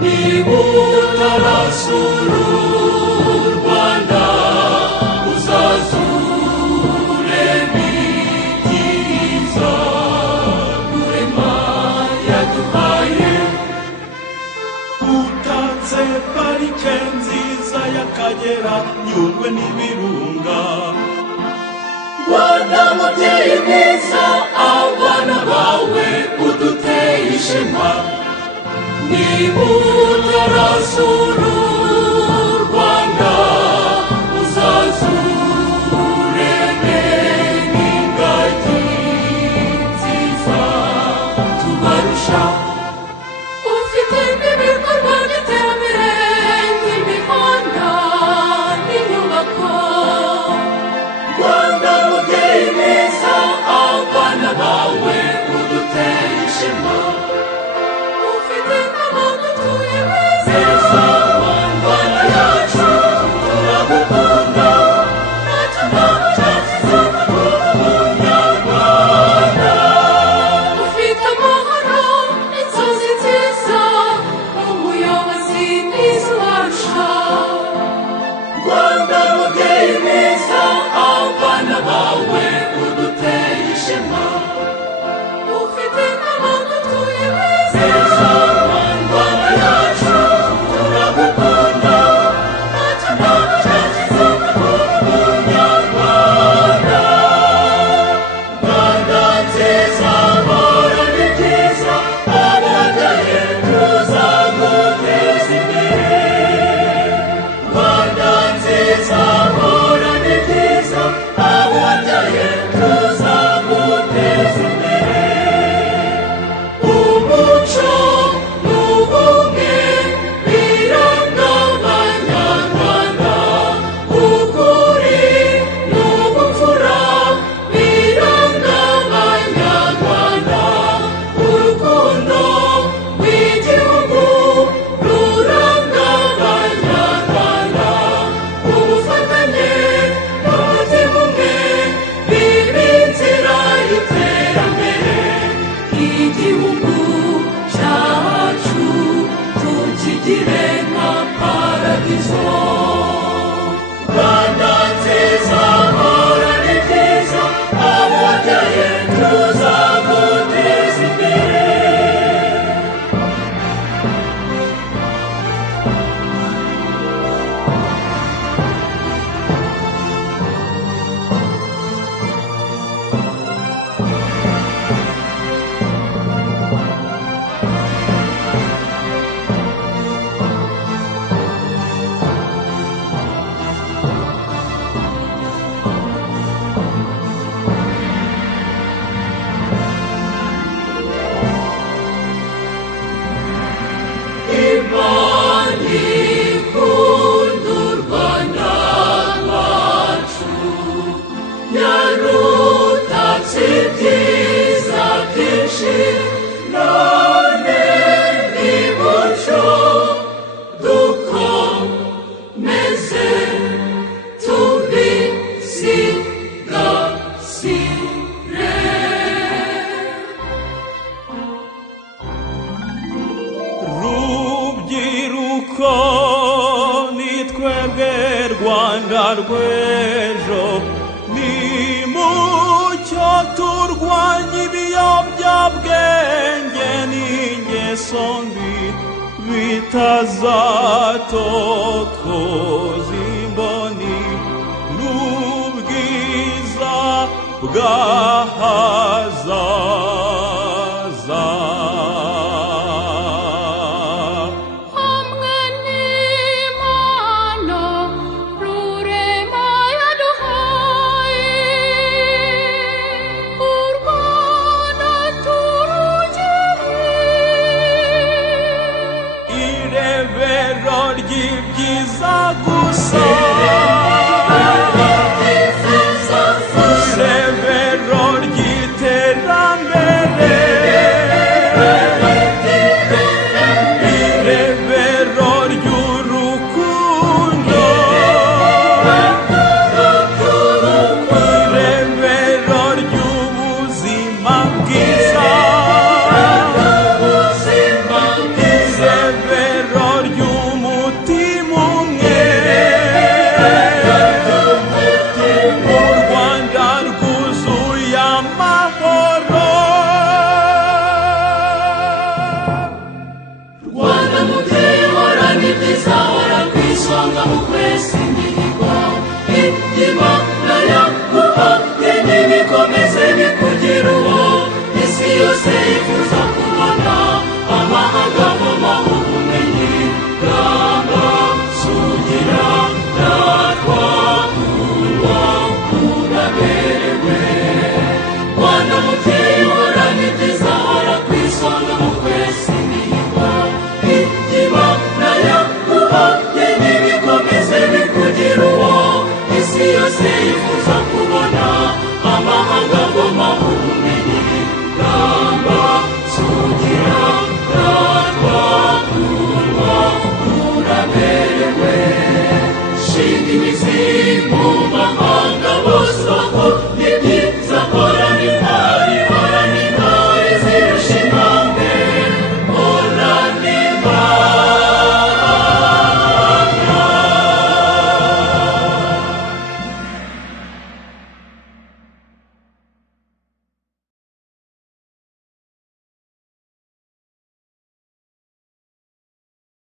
nibutarasura u Rwanda uzazure n'ibyiza Rurema yaduhaye. utatse parike nziza y'Akagera Nyungwe n'Ibirunga. Rwanda mubyeyi mwiza abana bawe uduteye ishema nibutarasura u Rwanda uzazure n'ingagi nziza tubarusha. Ufite n'ibikorwa by'iterambere nk'imihanda n'inyubako. Rwanda mubyeyi mwiza abana bawe uduteye ishema ufite n'abantu utuye beza. Rwanda yacu turagukunda ntacyo twamushakira umunyarwanda. Ufite amahoro inzozi nziza umuyobozi mwiza ubarusha. Rwanda mubyeyi mwiza abana bawe uduteye ishema ufite n'abantu utuye beza. Rwanda yacu turagukunda ntacyo twamushakira umunyarwanda. Rwanda nziza horana ibyiza abagaye tuzaguteza imbere. Rwanda nziza horana ibyiza abagaye tuzaguteza imbere. Umuco n'ubumwe biranga abanyarwanda. Ukuri n'ubupfura biranga abanyarwanda. Urukundo rw'igihugu ruranga abanyarwanda. Ubufatanye n'umutima umwe biba inzira y'iterambere. Igihugu cyacu tukigire nka paradizo. Rwanda nziza horana ibyiza ababyaye tuzaguteza imbere. Imana ikunda u Rwanda rwacu yarutatse ibyiza byinshi none nimucyo dukomeze tubisigasire. Rubyiruko ni twebwe Rwanda rw'ejo. Nimucyo turwanye ibiyobyabwenge n'ingeso mbi bitazatokoza imboni n'ubwiza bw'ahazaza. Hamwe n'Imana Rurema yaduhaye u Rwanda turugire. Irebero ry'ibyiza gusa. Irebero ry'iterambere. Irebero ry'urukundo. Irebero ry'ubuzima bwiza. Irebero byose yifuza